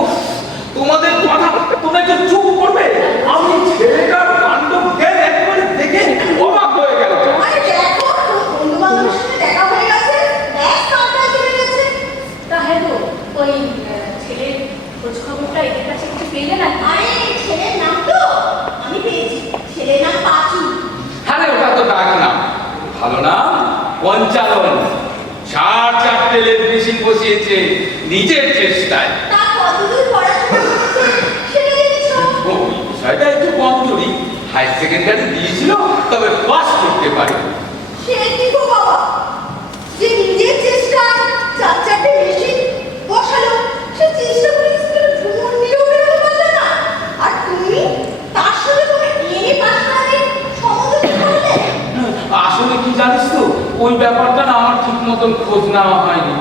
উফ, তোমাদের কথা তোমরা একটু চুপ করবে। আমি ছেলেটার কাণ্ডজ্ঞান একবারে দেখে অবাক হয়ে গেল। তা হ্যাঁ গো, ওই ছেলের খোঁজ খবরটা এদের কাছে একটু পেলে না? আরে ওটা তো ডাক না, ভালো না, পঞ্চালন। 4 তেলের মেশিন বসিয়েছে নিজের চেষ্টায়। ওই বিষয়টা একটু কমজোরি, হায়ার সেকেন্ডারি দিয়েছিল, তবে পাস করতে পারে। আসলে কি জানিস তো, ওই ব্যাপারটা না আমার ঠিক মতন খোঁজ নেওয়া হয়নি।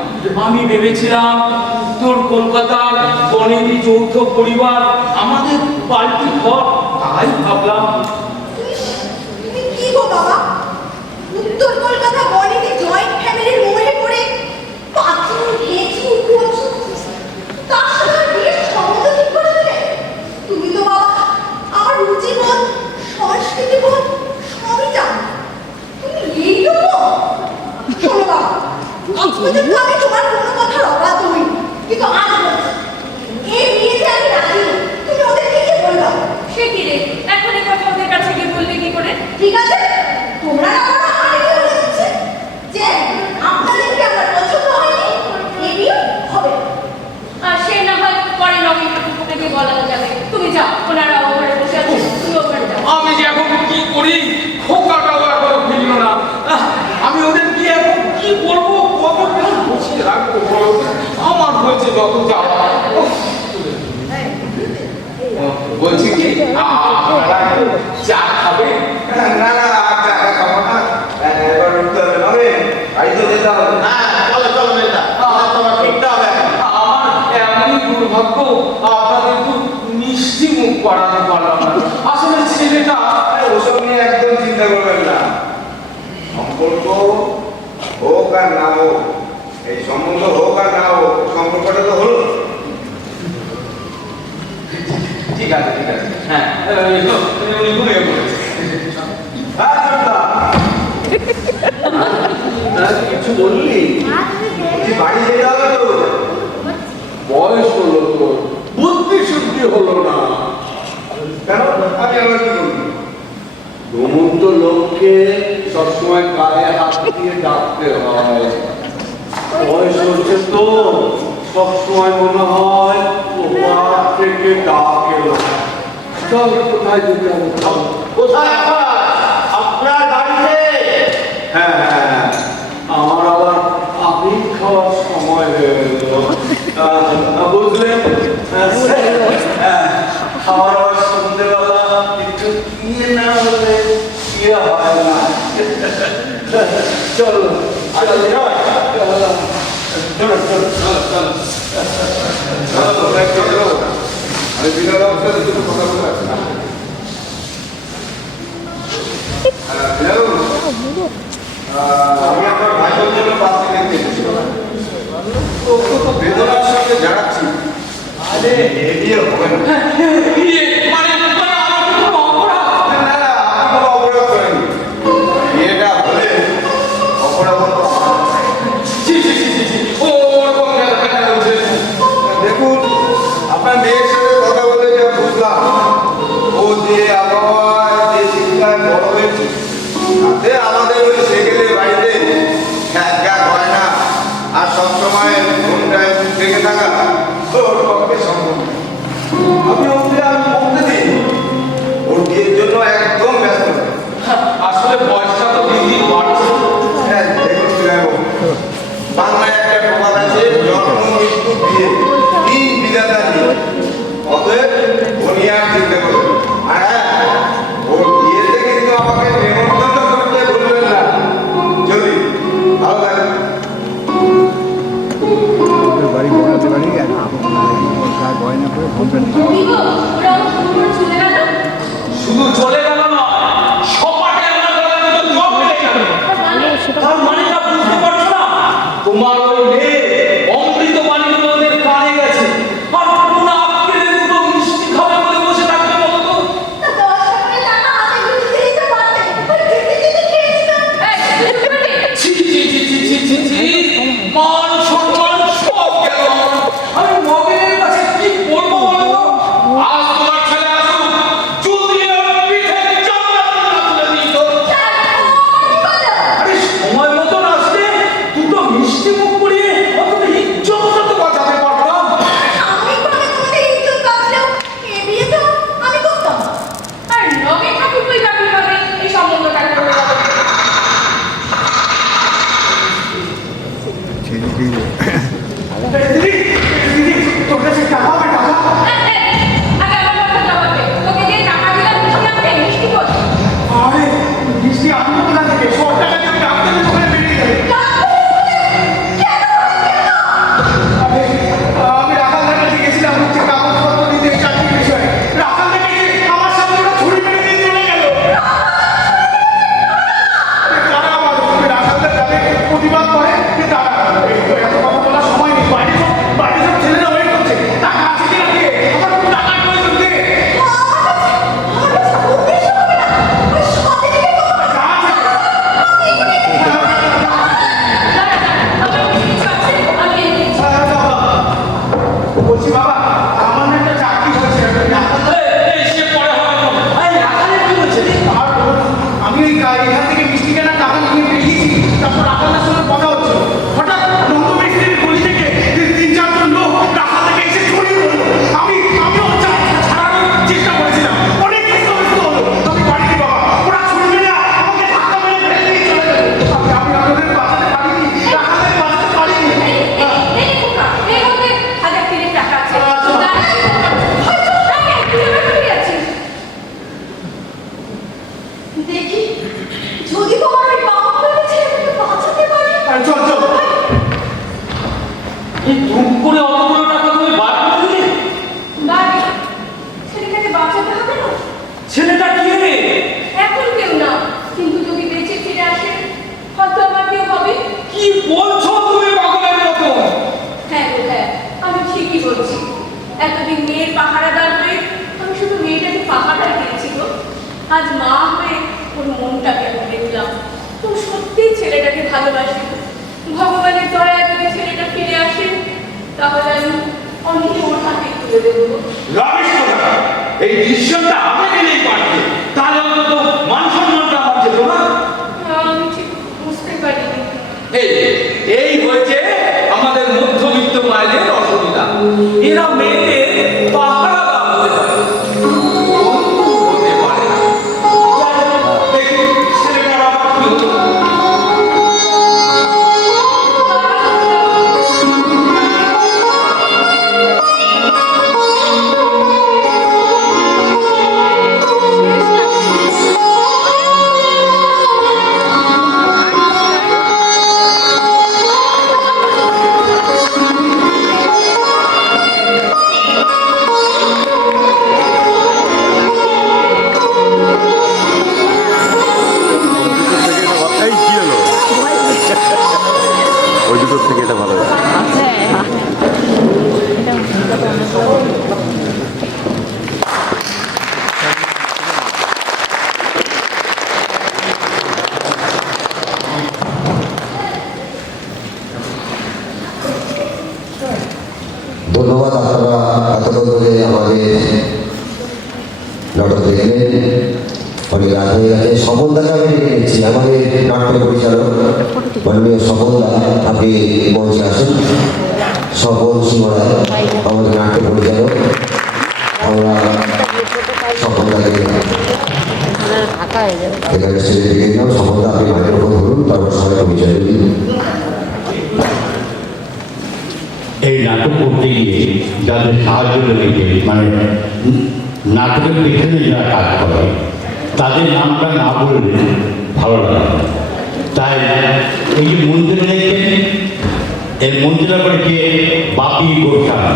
আমি ভেবেছিলাম তোর কলকাতার বনেদি যৌথ পরিবার আমাদের বাড়িতে ঘর, তাই ভাবলাম। উত্তর কলকাতা বনেদি জয়েন্ট ফ্যামিলির মোহে পড়ে পাথর ঘেঁচু কুচু তার সাথে বেশ সম্মত ঠিক করে দিলে। তুমি তো বাবা আমার রুচি বোধ সংস্কৃতি বোধ সবই জানো। তুমি এইরকম শোনো বাবা, আজ পর্যন্ত আমি তোমার কোনো কথার অবাধ্য হই, কিন্তু আজ বলছি এই বিয়েতে আমি রাজি নই। তুমি ওদেরকে কি বলবা? সে কি রে, এখন এই কথা ওদের কাছে গিয়ে বলবে কি করে? ঠিক আছে, তোমরা না বলো আমি বলে দিচ্ছি যে আপনাদেরকে আমার পছন্দ হয়নি, এই বিয়ে হবে না। আর সে না হয় পরে নবীন ঠাকুরকে দিয়ে বলানো যাবে। তুমি যাও, ওনারা ওখানে বসে আছে, তুমি ওখানে যাও। আমি যে এখন কি করি, খোকাটাও এখনো ফিরল না। আমার হয়েছে যত যাওয়া। বলছি কি আপনারা চা খাবে? না না টাকা খাবো না, এবার উঠতে হবে, নবে বাড়ি তো যেতে হবে। হ্যাঁ চলো চলো মেয়েটা তোমার ঠিকটা হবে এখন। আমার এমনই দুর্ভাগ্য, আপনাদের একটু মিষ্টি মুখ করাতে পারলাম না। আসলে ছেলেটা ওসব নিয়ে একদম চিন্তা করবেন না, সম্পর্ক হোক আর না হোক, এই সম্বন্ধ হোক আর না হোক, সম্পর্কটা তো হলো। ঠিক আছে ঠিক আছে, হ্যাঁ উনি ঘুমিয়ে পড়েছে। হ্যাঁ কিছু বললি? তুই বাড়ি যেতে হবে তো। বয়স হলো তো, বুদ্ধি শুদ্ধি হলো না। কেন? আমি আবার কি বলবো? ঘুমন্ত লোককে সবসময় গায়ে হাত দিয়ে ডাকতে হয়। বয়স হচ্ছে তো, সবসময় মনে হয় ওপার থেকে ডাক এলো। চল কোথায় যেতে হবে? চল। কোথায় আপনার বাড়িতে? হ্যাঁ হ্যাঁ, আমার আবার আবির খাওয়ার সময় হয়ে গেল। বুঝলেন, খাওয়ার আবার সন্ধ্যেবেলা একটু ইয়ে না হলে ইয়ে হয় না। চলো চলো আমি বিনোদন সাথে দুটো কথা বলে আসলাম। আমি আপনার ভাইবোন জন্য পাত্রী দেখতে এসেছি। ওকে তো বেদনার সঙ্গে জানাচ্ছি, আরে এ বিয়ে হবে না। মানে আমার কোনো অপরাধ? না না, আপনি কোনো অপরাধ করেননি। বিয়েটা হলে অপরাধ হতো আমার। জি জি জি জি জি, ওরকম কেন বলছেন? দেখুন, আপনার মেয়ের সাথে কথা বলে যা বুঝলাম, ও যে আবহাওয়ায় যে শিক্ষায় বড় হয়েছে, তাতে আমাদের ওই সেকেলে বাড়িতে খ্যাকা গয়না আর সবসময় ঘন্টায় থেকে থাকা ওর পক্ষে সম্ভব না। আমি বলতে দিই, ওর বিয়ের জন্য একদম ব্যস্ত না। আসলে বয়সটা তো দিন দিন বাড়ছে। হ্যাঁ, দেখুন শ্রীরাম, বাংলায় একটা প্রবাদ আছে, জন্ম মৃত্যু বিয়ে, তিন বিধাতা নিয়ে। অতএব উনি আর চিন্তা করবেন না। আর হ্যাঁ, ওর বিয়েতে কিন্তু আমাকে নেমন্তন্ন করতে ভুলবেন না। যদি ভালো লাগে। বাড়ি বড়াতে বাড়ি আর গয়না করে ফোনটা নিয়ে কি গো, ওরা আমার ফোন করে চলে গেল? শুধু চলে গেল না, সপাটে আমার গলায় দুটো জব হয়ে গেল। তার মানেটা বুঝতে পারছো না? তোমার ওই মেয়ে অমৃত বাণীগুলো ওদের কানে গেছে, আর কোন আজকে দুটো মিষ্টি খাবে বলে বসে থাকবে বলো তো? তা 10 টাকা হাতে গুঁজে দিতে পারতে, ওই টিকিট খেয়েছিলাম। এই, তুই চুপ করবি? ছি ছি ছি ছি ছি ছি ছি, মান সম্মান সব গেল আমার। আমি মগের কাছে কি বলবো বলো তো? আজ তোমার ছেলে আসুক, যদি ওর পিঠে চামড়া না তুলে দিত। আরে সময় মতন আসলে দুটো মিষ্টি মুখ করিয়ে অন্তত ইজ্জতটা তো বাঁচাতে পারতাম। আমি করে তোমাদের ইজ্জত বাঁচলেও এ বিয়ে তো আমি করতাম না। আর নগে ঠাকুর কই বা কিভাবে এই সম্বন্ধটা করে গেল? ছেলেকে দিদি দিদি তোর কাছে টাকা হবে টাকা? আগে আমার কথা জবাব দে। তোকে যে টাকা দিলাম মিষ্টি আনতে, মিষ্টি কই? আরে মিষ্টি আনবো কোথা থেকে? 100 টাকা দিয়ে আমি ডাক্তারের দোকানে বেরিয়ে যাবে। আমি রাখালদার কাছে গেছিলাম হচ্ছে কাগজপত্র দিতে চাকরির বিষয়ে। রাখাল দেখেছে আমার সামনে ওরা ছুরি মেরে দিয়ে চলে গেল। আরে তারা আমার রাখালদার যাবে প্রতিবাদ করে যে তারা এত কথা বলার সময় নেই। বাড়ির সব ছেলেরা ওয়েট করছে। টাকা আছে কিনা দিয়ে আমার খুব টাকার প্রয়োজন দিয়ে। যা আছে দাঁড়া, আমার কিছু আছে, আমি এনে দিচ্ছি। বলছি বাবা আমার না একটা চাকরি হয়েছে সে পরে হবে তো। এই রাখালে কি হয়েছে? আর আমি ওই এখান থেকে মিষ্টি কেনার টাকা নিয়ে বেরিয়েছি, তারপর রাখালদার সঙ্গে কথা হচ্ছে, হঠাৎ নন্দমিস্ত্রির গলি থেকে 3-4 জন লোক রাখাল থেকে এসে ছড়িয়ে পড়লো। আমিও ছাড়ানোর চেষ্টা করেছিলাম, অনেক চেষ্টা হলো। আমি পারিনি বাবা, ওরা ছুরি মেরে আমাকে ধাক্কা মেরে ফেলে দিয়ে চলে গেল। আমি আপনাদের বাঁচাতে পারিনি, রাখালদের বাঁচাতে পারিনি। এই ধূপ করে অতগুলো টাকা তুমি বার করে দিলে? বাড়ি ছেলেটাকে বাঁচাতে হবে না? ছেলেটা কে রে? এখন কেউ না, কিন্তু যদি বেঁচে ফিরে আসে হয়তো আমার কেউ হবে। কি বলছো তুমি পাগলের মতো? হ্যাঁ গো হ্যাঁ, আমি ঠিকই বলছি। এতদিন মেয়ের পাহারাদার হয়ে আমি শুধু মেয়েটাকে পাহারা দিয়েছি গো। আজ মা হয়ে ওর মনটাকে আমি দেখলাম। তো সত্যিই ছেলেটাকে ভালোবাসি। ভগবানের দয়া যদি ছেলেটা ফিরে আসে তাহলে আমি অনেক ওর হাতে তুলে দেবো। রমেশ কথা, এই ডিসিশনটা আমি নিলেই পারতে, তাহলে অন্তত মান সম্মানটা আমার যেত না। আমি ঠিক বুঝতে পারিনি। এই হয়েছে আমাদের মধ্যবিত্ত মায়েদের অসুবিধা। এরা মেয়েদের পাহারাদার হতে পারে, বন্ধু হতে পারে না। দেখি ছেলেটার আবার কি হলো। এই কি হলো ওই দুটোর থেকে এটা ভালো হয়েছে। ধন্যবাদ, আপনারা এতক্ষণ ধরে আমাদের নাটক দেখলেন। অনেক রাত হয়ে গেছে। স্বপনদাকে আমি ডেকে নিচ্ছি, আমাদের নাট্য পরিচালক মাননীয় স্বপনদা, আপনি মঞ্চে আসুন। স্বপন সিংহরায় আমাদের নাট্য পরিচালক। আমরা স্বপনদাকে এখানে স্টেজে ডেকে দিলাম। স্বপনদা, আপনি মাইক্রোফোন ধরুন, তারপর সবাই পরিচয় দিন। এই নাটক করতে গিয়ে যাদের সাহায্য লেগেছে, মানে নাটকের পেছনে যারা কাজ করে, তাদের নামটা না বললে ভালো লাগে না। তাই এই যে মন্দির দেখছেন, এই মন্দিরটা করেছে বাপি গোস্বামী।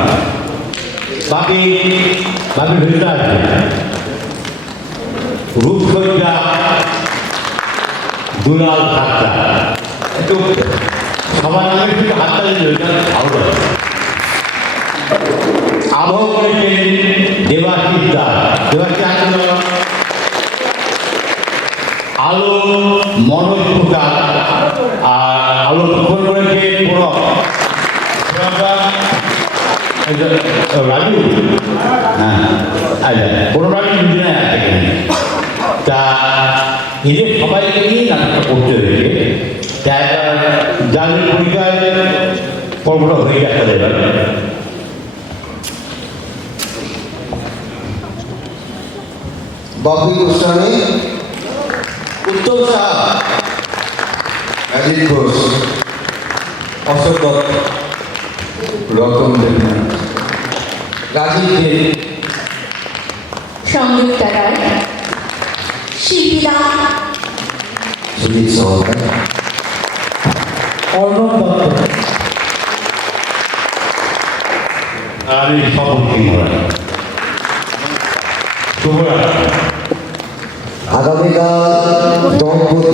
বাপির ভেতরে আছে রূপসজ্জা দুলাল সাতটা। একটু সবার নামে একটু হাততালি দিল, ভালো লাগে। আবহ করেছেন দেবাশিস দাস। আলো মনোজ প্রকাশ, আর আলো তখন করেছে প্রণব রাজু। হ্যাঁ আচ্ছা, প্রণব দুজনে আছে এখানে। তা এদের সবাইকে নিয়ে নাটকটা করতে হয়েছে। তাই যাদের পরিচয় পর্বটা হয়ে গেছে এবার। বাপি গোস্বামী, উত্তম সাহা, অজিত ঘোষ, অশোক দত্ত, রতন দেবনাথ, রাজীব দে, সংযুক্তা রায়, শিল্পীরা, সুজিত সহকার, অর্ণব দত্ত, আর এই স্বপন সিংহরায়। শুভরাত্রি। আগামীকাল দম্পতি